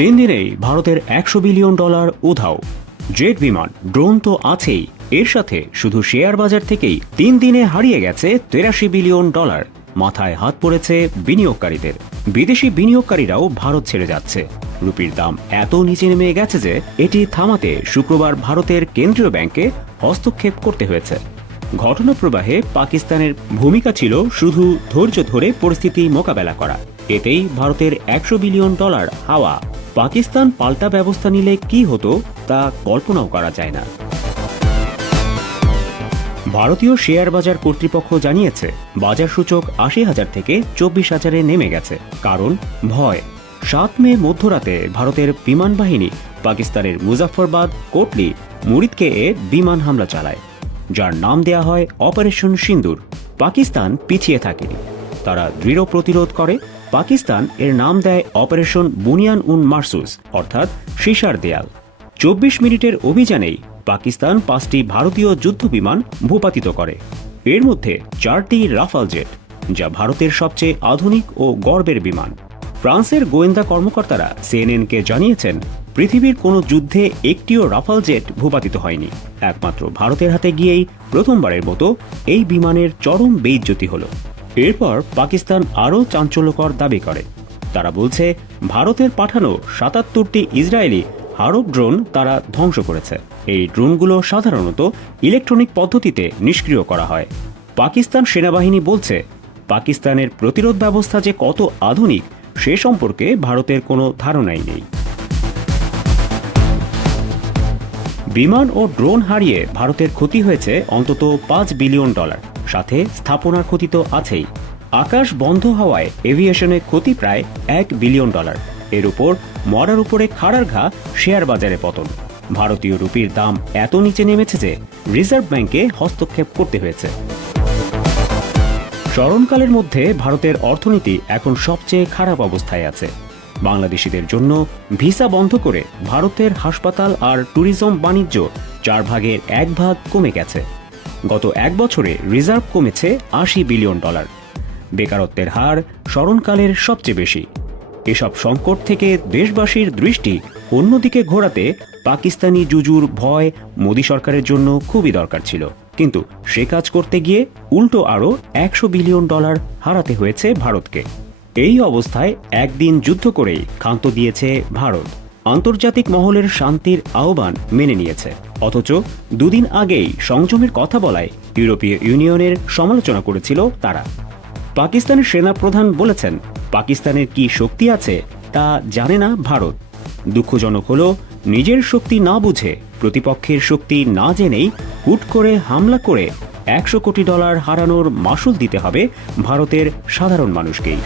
3 দিনেই ভারতের $100 বিলিয়ন উধাও। জেট বিমান, ড্রোন তো আছেই, এর সাথে শুধু শেয়ার বাজার থেকেই 3 দিনে হারিয়ে গেছে $83 বিলিয়ন। মাথায় হাত পড়েছে বিনিয়োগকারীদের। বিদেশি বিনিয়োগকারীরাও ভারত ছেড়ে যাচ্ছে। রুপির দাম এত নিচে নেমে গেছে যে এটি থামাতে শুক্রবার ভারতের কেন্দ্রীয় ব্যাংকে হস্তক্ষেপ করতে হয়েছে। ঘটনা প্রবাহে পাকিস্তানের ভূমিকা ছিল শুধু ধৈর্য ধরে পরিস্থিতি মোকাবেলা করা। এতেই ভারতের $100 বিলিয়ন হাওয়া। পাকিস্তান পাল্টা ব্যবস্থা নিলে কি হতো তা কল্পনাও করা যায় না। ভারতীয় শেয়ার বাজার কর্তৃপক্ষ জানিয়েছে বাজার সূচক ৮০,০০০ থেকে ২৪,০০০-এ নেমে গেছে। কারণ ভয়। ৭ মে মধ্যরাতে ভারতের বিমান বাহিনী পাকিস্তানের মুজাফফরবাদ, কোটলি, মুরিদকে বিমান হামলা চালায়, যার নাম দেয়া হয় অপারেশন সিন্দুর। পাকিস্তান পিছিয়ে থাকেনি, তারা দৃঢ় প্রতিরোধ করে। পাকিস্তান এর নাম দেয় অপারেশন বুনিয়ান উন মারসুস, অর্থাৎ সীসার দেয়াল। ২৪ মিনিটের অভিযানেই পাকিস্তান ৫টি ভারতীয় যুদ্ধ বিমান ভূপাতিত করে। এর মধ্যে 4টি রাফাল জেট, যা ভারতের সবচেয়ে আধুনিক ও গর্বের বিমান। ফ্রান্সের গোয়েন্দা কর্মকর্তারা সিএনএনকে জানিয়েছেন পৃথিবীর কোনো যুদ্ধে একটিও রাফাল জেট ভূপাতিত হয়নি। একমাত্র ভারতের হাতে গিয়েই প্রথমবারের মতো এই বিমানের চরম বেইজ্জতি হল। এরপর পাকিস্তান আরও চাঞ্চল্যকর দাবি করে। তারা বলছে ভারতের পাঠানো ৭৭টি ইসরায়েলি আরব ড্রোন তারা ধ্বংস করেছে। এই ড্রোনগুলো সাধারণত ইলেকট্রনিক পদ্ধতিতে নিষ্ক্রিয় করা হয়। পাকিস্তান সেনাবাহিনী বলছে পাকিস্তানের প্রতিরোধ ব্যবস্থা যে কত আধুনিক সে সম্পর্কে ভারতের কোনো ধারণাই নেই। বিমান ও ড্রোন হারিয়ে ভারতের ক্ষতি হয়েছে অন্তত $5 বিলিয়ন, সাথে স্থাপনার ক্ষতি তো আছেই। আকাশ বন্ধ হওয়ায় এভিয়েশনে ক্ষতি প্রায় $1 বিলিয়ন। এর উপর মরার উপরে খাড়ার ঘা শেয়ার বাজারে পতন। ভারতীয় রুপির দাম এত নিচে নেমেছে যে রিজার্ভ ব্যাংকে হস্তক্ষেপ করতে হয়েছে। স্মরণকালের মধ্যে ভারতের অর্থনীতি এখন সবচেয়ে খারাপ অবস্থায় আছে। বাংলাদেশিদের জন্য ভিসা বন্ধ করে ভারতের হাসপাতাল আর ট্যুরিজম বাণিজ্য 4 ভাগের 1 ভাগ কমে গেছে। গত 1 বছরে রিজার্ভ কমেছে $80 বিলিয়ন। বেকারত্বের হার স্মরণকালের সবচেয়ে বেশি। এসব সংকট থেকে দেশবাসীর দৃষ্টি অন্যদিকে ঘোরাতে পাকিস্তানি জুজুর ভয় মোদী সরকারের জন্য খুবই দরকার ছিল। কিন্তু সে কাজ করতে গিয়ে উল্টো আরও $100 বিলিয়ন হারাতে হয়েছে ভারতকে। এই অবস্থায় একদিন যুদ্ধ করেই ক্ষান্ত দিয়েছে ভারত। আন্তর্জাতিক মহলের শান্তির আহ্বান মেনে নিয়েছে, অথচ 2 দিন আগেই সংযমের কথা বলায় ইউরোপীয় ইউনিয়নের সমালোচনা করেছিল তারা। পাকিস্তানের সেনাপ্রধান বলেছেন পাকিস্তানের কি শক্তি আছে তা জানে না ভারত। দুঃখজনক হলো নিজের শক্তি না বুঝে, প্রতিপক্ষের শক্তি না জেনেই হুট করে হামলা করে $100 কোটি হারানোর মাসুল দিতে হবে ভারতের সাধারণ মানুষকেই।